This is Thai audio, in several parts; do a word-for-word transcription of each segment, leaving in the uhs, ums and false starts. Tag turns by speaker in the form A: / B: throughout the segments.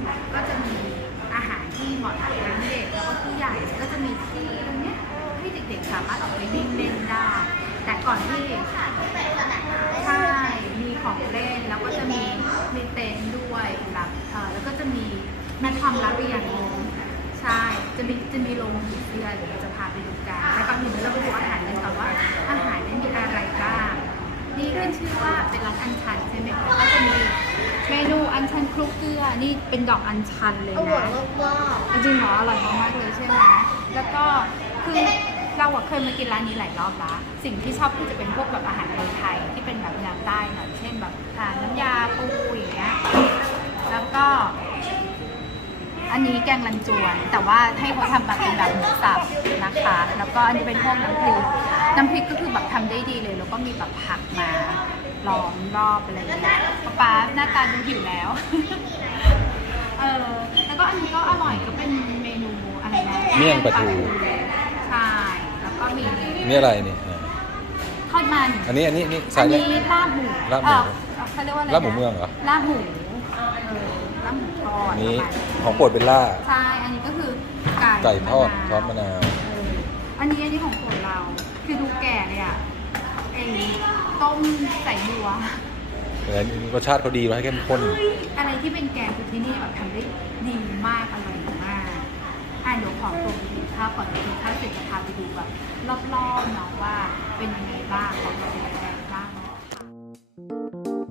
A: ก็จะมีอาหารที่เหมาะกับทั้งเด็กแล้วก็ผู้ใหญ่ก็จะมีที่ตรงเนี้ยให้เด็กๆสามารถออกไปวิ่งเล่นได้แต่ก่อนที่ใช่มีของเล่นแล้วก็จะมีมีเต็นท์ด้วยแบบเออแล้วก็จะมีมีความลับอีกอย่างหนึงใช่จะมีจะมีโรงผีเสื้อเดี๋ยวเราจะพาไปดูกันแล้วก่อนอื่นเราไปดูอาหารกันก่อนว่าอาหารนี้มีอะไรบ้างนี่ขึ้นชื่อว่าเป็นร้านอัญชันใช่ไหมคะก็จะมีเมนูอัญชันคลุกเกลือนี่เป็นดอกอัญชันเลยนะจริงๆหรออร่อยมากๆเลยใช่ไหมแล้วก็คือเราอะเคยมากินร้านนี้หลายรอบละสิ่งที่ชอบคือจะเป็นพวกแบบอาหารไทยๆที่เป็นแบบแนวใต้หน่อยเช่นแบบน้ำยาปูอย่างเงี้ยแล้วก็อันนี้แกงรันจวนแต่ว่าให้เขาทำมาเป็นแบบหมูสับนะคะแล้วก็อันนี้เป็นพวกน้ำพริกน้ำพริกก็คือแบบทำได้ดีเลยแล้วก็มีแบบผักมาล้อมรอบอะไรอย่างเงี้ยป๊าหน้าตาดูหิวแล้วเออแล้วก็อันนี้ก็อร่อยก็เป็นเมนูอะไรนะ
B: เมี่ยงปลาทู
A: ใช่แล้วก็มี
B: นี่อะไรนี่
A: ทอดมัน
B: อันนี้อันนี้นี่ใส่
A: อัน
B: เลย
A: นี้ลาบหมู
B: ลาบหมู
A: เขาเรียกว่าอะไร
B: ลาบหมูเมืองเหรอ
A: ลาบหมูเออลาบหมูทอด
B: นี้
A: ประมาณ
B: ของโปรดเบลล่า
A: ใช่ อันนี้ก็คือไก่
B: ไก่ทอด
A: มะนาว
B: ทอดมะนาว
A: เอออันนี้อันนี้ของโปรดเรา คือดูแก่เลยอ่ะไอ้ต้มใส่บัว
B: แต่รสชาติเขาดีเราให้เข้มข้น
A: อะไรที่เป็นแกงคือที่นี่แบบทำได้ดีมากอร่อยมากอ่ะเดี๋ยวขอตัวไปกินข้าวก่อนกินข้าวเสร็จจะพาไปดูแบบรอบๆเนาะว่าเป็นยังไงบ้างของเราเป็นยังไงบ้างเนาะ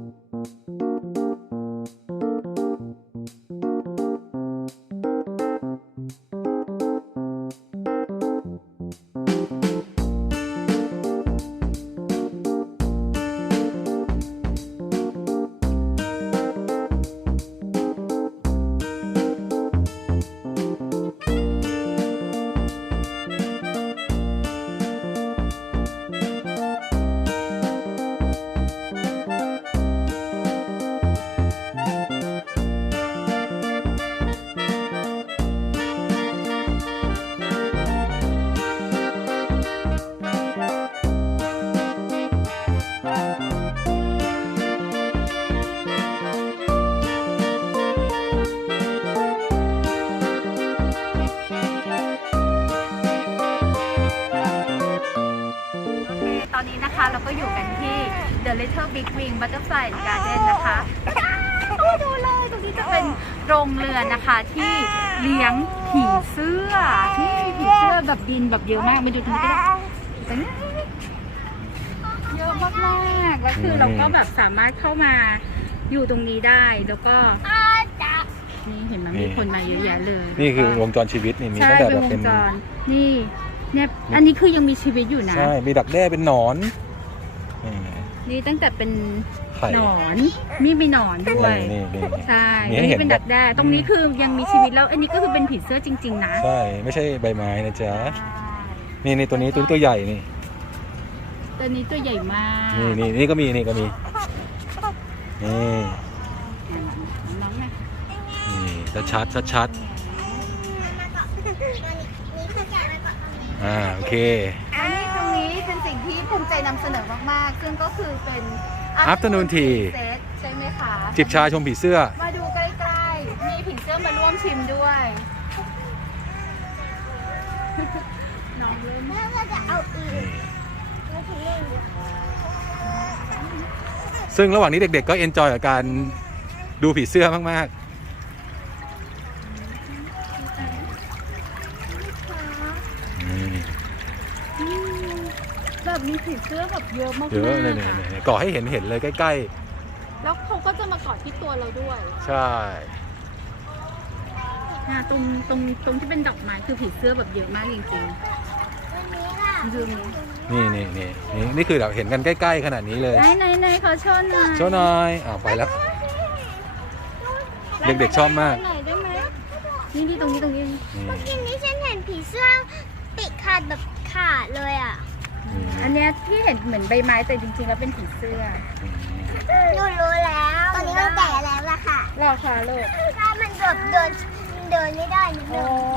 A: ตอนนี้นะคะเราก็อยู่กันที่ The Little Big Wing Butterfly Garden นะคะต้องดูเลยตรงนี้จะเป็นโรงเรือนนะคะที่เลี้ยงผีเสื้อที่มีผีเสื้อแบบบินแบบเยอะมากมาดูตรงนี้ก็ได้เยอะมากๆแล้วคือเราก็แบบสามารถเข้ามาอยู่ตรงนี้ได้แล้วก็นี่เห็นมันมีคนมาเยอะแยะเลย
B: นี่คือวงจรชีวิตนี่มี
A: ใช่
B: ตั้งแต่
A: เป็
B: แบ
A: น
B: บ
A: ว
B: เป็
A: ง
B: น
A: จรนี่เนี่ยอันนี้คือยังมีชีวิตอยู่นะ
B: ใช่มีดักแด้เป็นหนอนนี่
A: นี่ตั้งแต่เป็น
B: ไข่
A: หนอนมีมีหนอนด้วย
B: นี่นี่นี่
A: ใช่
B: มี
A: อั
B: ให้
A: น
B: เห็
A: นี้
B: น
A: เป็นดักแด้ตรงนี้คือยังมีชีวิตแล้ว อันนี้ก็คือเป็นผีเสื้อจริงๆนะ
B: ใช่ไม่ใช่ใบไม้นะจ๊ะ
A: ใช่
B: นี่นี่ตัวนี้ตัวนี้ตัวใหญ่นี่
A: ตัวนี้ตัวใหญ่มาก
B: นี่นี่นี่ก็มีนี่ก็มีนี่
A: น้องนะ
B: นี่ชัดชัดชัดอ่าโอเค
A: อันนี้ตรงนี้เป็นสิ่งที่ภูมิใจนำเสนอมากๆซึ่งก็คือเป็น
B: Afternoon tea
A: เซตใช่ไหมคะ
B: จิบชาชมผีเสื้อ
A: มาดูใกล้ๆมีผีเสื้อมาร่วมชิมด้วยน้องเริ่ม
C: แม่ก็จะเอาอีกไม่ทิ้ง
B: ซึ่งระหว่างนี้เด็กๆก็เอนจอยกับการดูผีเสื้อมากๆนี่
A: แบบมีผีเสื้อแบบเยอะมากๆ
B: เยอะเลยเนี่ยเนี่ยก่อให้เห็นเห็นเลยใกล้
A: แล้วเขาก็จะมาเกาะที่ตัวเราด้วย
B: ๆ ใช่
A: อ่าตรงตรงตรงที่เป็นดอกไม้คือผีเสื้อแบบเยอะมากจริง
C: วันนี้ล่ะ
A: ๆดูนี้
B: นี่นี่นี่นี่นี่คือแบบเห็นกันใกล้ๆขนาดนี้เลย
A: ไหนไหนไหนขอชนหน่อย
B: โชว์หน่อยอ้าวไปแล้ว เด็กๆชอบมาก
A: ไหนได้ไหมนี่ที่ตรงนี้ตรงนี้
B: นี่
C: เมื่อกี้นี้ฉันเห็นผีเสื้อติดขาดแบบขาดเลยอ่ะ
A: อันเนี้ยที่เห็นเหมือนใบไม้แต่จริงๆแล้วเป็นผีเสื้อ
C: หนูรู้แล้ว ตอนนี้มันแก่แล้วล่ะค่ะ
A: รอค่ะลูก
C: ถ้ามันแบบเดินเดินไม่ได้นิด
A: โอ้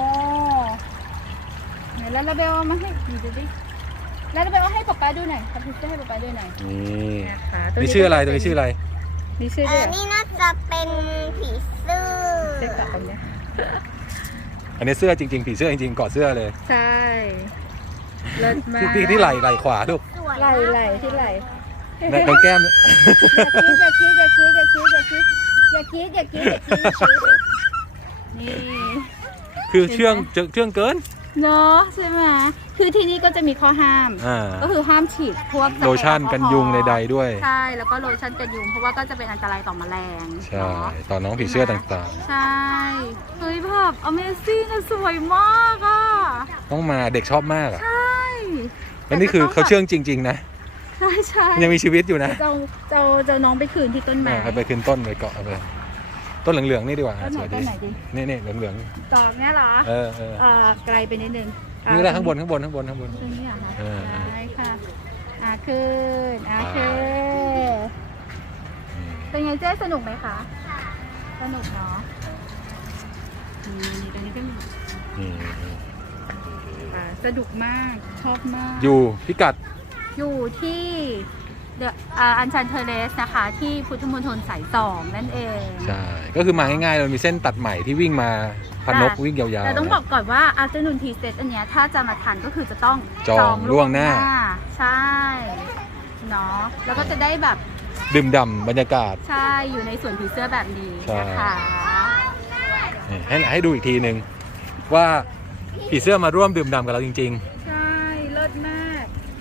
C: นึง
A: ไหนแล้วเราเบลเอามาให้ดูดูดิแล้วเราเบลเอาให้ป๊าป๊าดูหน่อยทำผีเสื้อให้ป๊าป๊าดูหน่อย
B: นี่
A: นะคะ
B: นี่ชื่ออะไรตัวนี้ชื่ออะไร
A: นี่ชื่อ
C: เอ
A: ด้ว
C: อย นี่น่าจะเป็นผีเสื้อ
A: สื้อเกาะตรงเนี้ย
B: อันนี้เสื้อจริงๆผีเสื้อจริงๆกอดเสื้อเลย
A: ใช่เลิศมาก
B: ที่ที่ที่ไหล่ไหล่ขวาลูก
C: สวย
A: ไหล่ไหล่ที่ไหล่
B: ในตรงแก้ม
A: อย่าคิดอย่าคิดอย่าคิดอย่าคิดอย่าคิดอย่าคิดอย่าคิดอย่าคิดนี่
B: คือเชื่องเชื่องเกิน
A: เนาะใช่ไหมคือที่นี่ก็จะมีข้อห้าม
B: อ่า
A: ก็คือห้ามฉีดพวกสเปรย์
B: โลชั่น
A: แอลอฮอล์
B: กันยุงใดๆด้วย
A: ใช่ แล้วก็โลชั่นกันยุงเพราะว่าก็จะเป็นอันตรายต่อแมลง
B: ใช่
A: เนาะ
B: ต่อน้องผีเสื้อต่าง
A: ใช่ เฮ้ยแบบ Amazing อะสวยมากอ่ะ
B: ๆ ต้องมาเด็กชอบมากอ่ะ
A: ใช่
B: แล้วนี่คือเขาเชื่องจริงๆนะ
A: ใช่ใช่
B: ยังมีชีวิตอยู่นะ
A: เจ้าเจ้าเจ้าน้องไปคืนที่ต้นไม้
B: อ่าเอาไปขึ้นต้นไปเกาะเอาไปต้นเหลืองๆนี่ดีกว่า
A: ต้นไหน
B: สวย
A: ต้
B: ดี
A: นไหนดี
B: นี่นี่เหลือง
A: ตอกเนี้ยเหรอ
B: ๆเออเออ
A: เอ่อไกลไปนิดนึง
B: นี่ก็ได้ข้างบนข้างบนข้างบนข้างบน
A: ตรงนี้เหรอคะ
B: เออ
A: ได้ค่ะ อ่าขึ้นอ่าขึ้นเป็นไงเจ๊สนุกไหมคะ สนุกเนาะนี่ตรงนี้ก็มี
B: นี่
A: อ่าสนุกมากชอบมาก
B: อยู่พิกัด
A: อยู่ที่เดอะอันชันเทเลสนะคะ ที่พุทธมณฑลสายสองนั่นเอง
B: ใช่ก็คือมาง่ายๆเรามีเส้นตัดใหม่ที่วิ่งมาพนกวิ่งยาวๆ
A: แต่ต้องบอกก่อนว่า afternoon tea set อันเนี้ยถ้าจะมาทานก็คือจะต้อง
B: จองล่วงหน้า
A: ใช่ เนาะแล้วก็จะได้แบบ
B: ดื่มด่ำบรรยากาศ
A: ใช่อยู่ในสวนผีเสื้อแบบนี้นะคะ
B: นี่ให้ให้ดูอีกทีหนึ่งว่าผีเสื้อมาร่วมดื่มด่ำกับเราจริง
A: ใช่เลิศมาก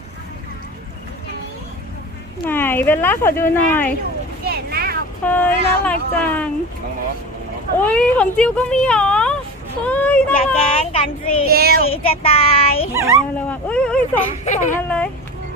A: ไหนเบลล่าขอดูหน่อย
C: เจ๋งหน้าออก
A: เฮ้ยน่ารักจังอุ้ยของจิวก็มีเหรอเฮ้ย
C: อย่า
A: น่า
C: แก
A: รั
C: ล้
A: ก
C: งกันสิสีจะตาย
A: เอาระวังอุ้ยอุ้ยสองสองอันเลย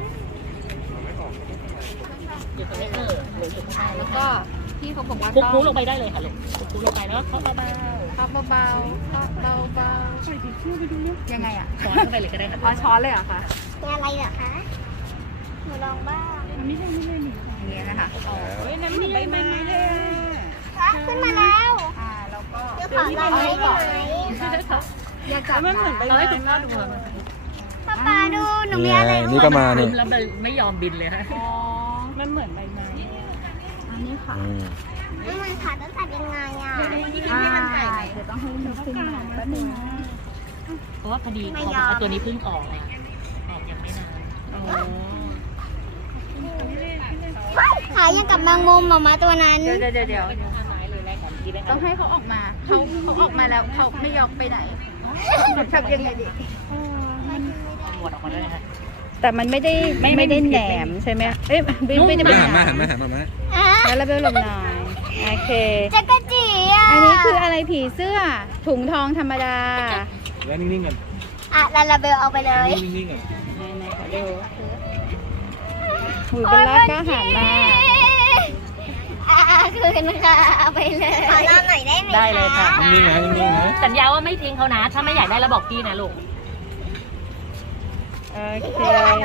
A: แล้วก็พี่เขาบอกว่า
D: คุก
A: ต้อง
D: คูลงไปได้เลยค่ะลูกคุกคูลงไปแล้วก็เข้าเบา
A: พับเบาๆพับเบาๆใส่ผีเสื้อไปดูเนี่ยยังไงอ่ะ
D: ๆช้อนเข้าไปเลยก็ได้ค่ะ
A: อ๋อช้อนเลยเหรอคะ
C: เป็นอะไรเหรอคะหนูลองบ้าง
A: ไม่ใช่ไม่ใช่หนีอย่างเงี้ยนะคะ
D: เฮ้ยน้ำนี่ใบไม้เลย
C: อ่ะขึ้นมาแล้ว
A: อ่าแล้วก็
C: เดี๋ยวขอลองได้ไหม
A: อย่าจับ
D: มันเหมือนใบ
A: นะ
D: ไม้มากดู
C: ป๊าป๊าดูหนู
B: ๆ
C: มี
B: นี่
C: อะไร
B: ไงนี่ก็มานี่
D: แล้วไม่ยอมบินเลยฮะ
A: อ๋อ
D: มันเหมือนใบไม้
A: อันนี้ค่ะ
B: อืม
C: แล้วมันขาดต้องตัดยังไงอ่ะ
A: อ่าเดี๋ยวต้องให้มันขึ้นมาแป๊บนึงนะ
D: เพราะว่าพอดีเขาเอาตัวนี้เพิ่งออกอะออกยังไม่นาน
C: ขายังกับแมงมุมหมามาตัวนั้น
A: เดี๋ยวเดี๋ยวเดี๋ยวเดี๋ยว
D: ไม้เลยแรกของที่ได้
A: ต้องให้เขาออกมาเขาเขาออกมาแล้วเขาไม่ยอมไปไหนทำยังไงดี
D: หมดออกมาด้วยฮะ
A: แต่มันไม่ได้ไม่ได้แหนมใช่ไหมเอ้ยไม่ไม่ได้
B: มา
A: เป็น
B: หัน
A: แหน
B: มาม หันมาหันมามา
C: อ่ะ
A: แล้วเราเบลลมหน่อยโอเค
C: จักรจีอ่ะ
A: อันนี้คืออะไรผีเสื้อถุงทองธรรมดา
B: แล้วนิ่งๆกัน
C: อ่ะลาลาเบลเอาไปเลย
B: นิ่งๆกัน
A: ไหนๆขอดูหุยเป็นรักก็หันมา
C: อ่ะคืนค่ะเอาไปเลยขอลองหน่อยได้ไหม
D: ได้เลยค่ะ
B: นิ่งๆนะนิ่งๆนะ
D: สัญญาว่าไม่ทิ้งเขานะ ถ้าไม่อยากได้แล้วบอกพี่นะลูก
A: โอเค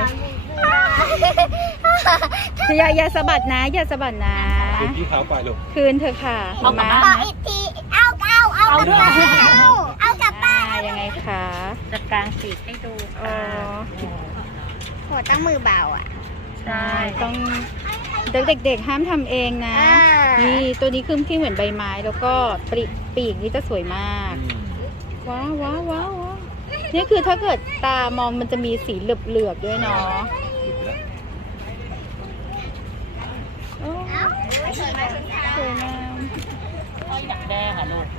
A: อย่าอย่าสะบัดนะ อย่าสะบัดนะ
B: คืนที่เท้าไปลูก
A: คืนเธอะค่ะ
D: เอากลับ
A: มา
D: บ้าน
C: ขออีกที เอาเอาเอา
D: เอา
C: ก
D: ด้
C: ลั
D: วย
C: บบ้านเอาเอากลับบ้า
A: อ่าน ยังไงคะ
D: จะกลางปีกให้ดู
A: อ๋อ
C: โหตั้งมือเบาอ่ะ
A: ใช่ต้องเด็กๆห้ามทำเองนะ
C: อ่านี่
A: นี่ตัวนี้คือที่เหมือนใบไม้แล้วก็ปีกปีกนี่จะสวยมาก ว้าวว้าวว้าวว้าวนี่คือถ้าเกิดตามองมันจะมีสีเหลือบๆด้วยเนาะโอ้สวยงาม
D: ก็อยากได้ค่ะลูก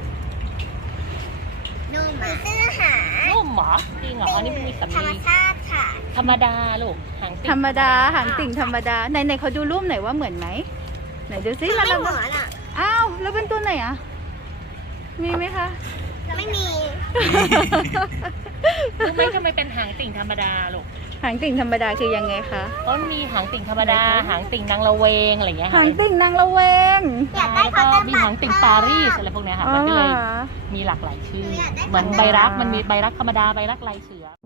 C: นุ่มอ่ะเสื้อหา
D: นุ่มเหรอจริงเหรออันนี้มันมีสำ
C: ธรรม
D: ลี
C: ชาติค่ะ
D: ธรรมดาลูกหางติ่ง
A: ธรรมดาหางติ่งธรรมดาไหนไหนเขาดูรูปหน่อยว่าเหมือนไหมไหนดูซิ
C: ไม่
A: แล้ว
C: เห
A: เรา
C: มือนอ่ะ
A: อ้าวแล้วเป็นตัวไหนอ่ะมีไหมคะ
C: ไม่มี
D: รู้ไหมทำไมเป็นหางติ่งธรรมดาลูก
A: หางติ่งธรรมดาคือยังไงคะ
D: เพราะมันมีหางติ่งธรรมดา หางติ่งนางละเวงอะไรอย่างเงี้ย
A: หางติ่งนางละเวง
C: อยากได้
D: แล้ว
C: ค
D: ก็
C: วาม
D: มีหางติ่งปารีสอะไรพวกเนี้ยค่ะ มันก็เลยมีหลากหลายชื่อ เหมือนใบรักมันมีใบรักธรรมดาใบรักลายเสือ